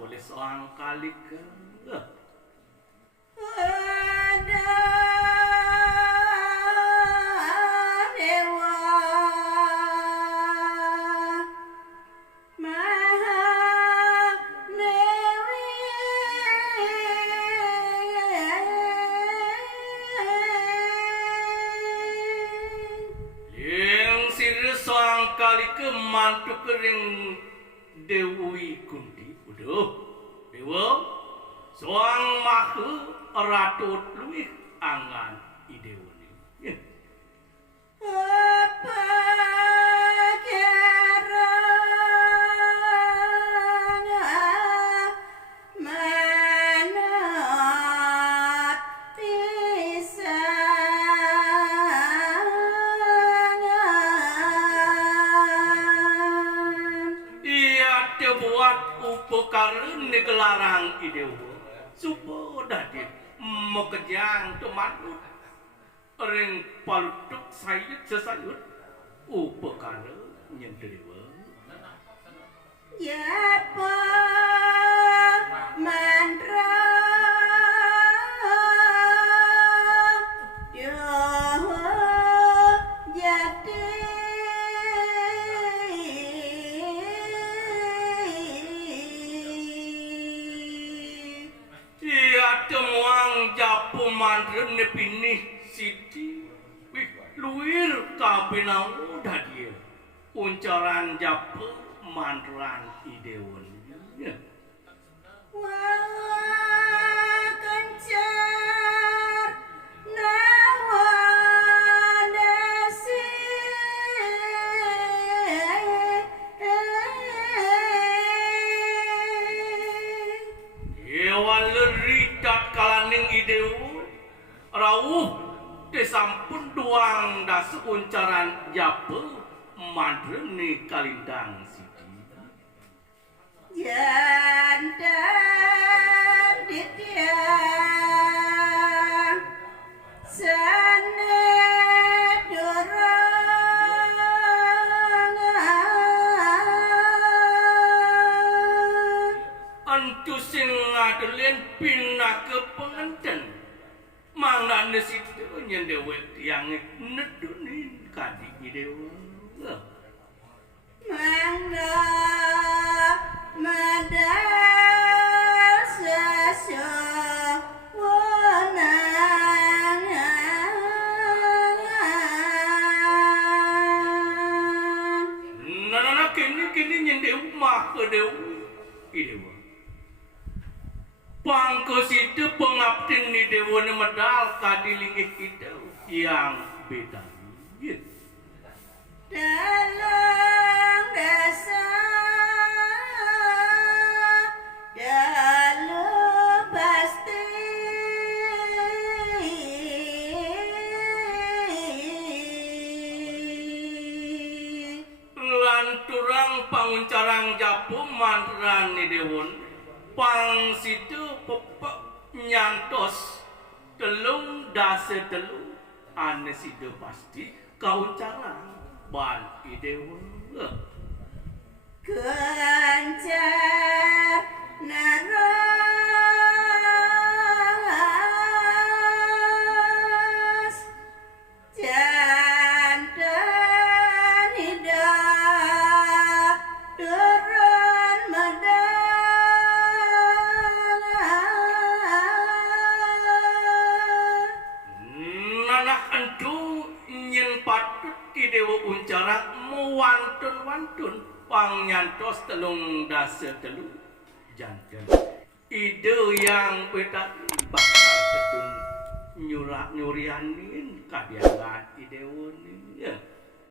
oleh seorang kali ke ada dewa maha dewi yang sirih seorang kali ke mantu kering Dewi Kunti udah dewa seorang mahu ratut luih angan idewa ni ya. apa kerana manat pisangan Ia terbuat upakara neglarang idewa supaya dia mekejang temanut ring palutuk sayut sesayut upakara nyendewa ya pa mantra yo jadi Ia temuang japu mandre nepinih siti wih luir kabinau dah dia uncaran japu mandran idewan ya. wawa kencar nawa dasi Ewan leri dat kalaning idewu rawuh desampun duang das uncaran jape mandre ni kalindang siti jantan ditiang sane dorangan antu sing ngadelen pindah ke pengenten mangna situ nyendewek yang nedunin kadi idewu mangga madal sesewenangan nana kini nyendewu mah ke dewu idewu pangko situ pengabdin ni dewa ni medal kadilingih kita yang beda ya. dalam desa dalam pasti Lanturang panguncarang japu mandran ni dewa pang situ pepek nyantos telung dase telung ane situ pasti kau carang ban idewa kencar naras jantan hidup turun medangan nanah entu nyen patut ti dewa uncara muwantun-wantun pangnyantos telung dasa telung jantan ide yang petak bakal tetun nyurianin kadiangan idewa ni ya.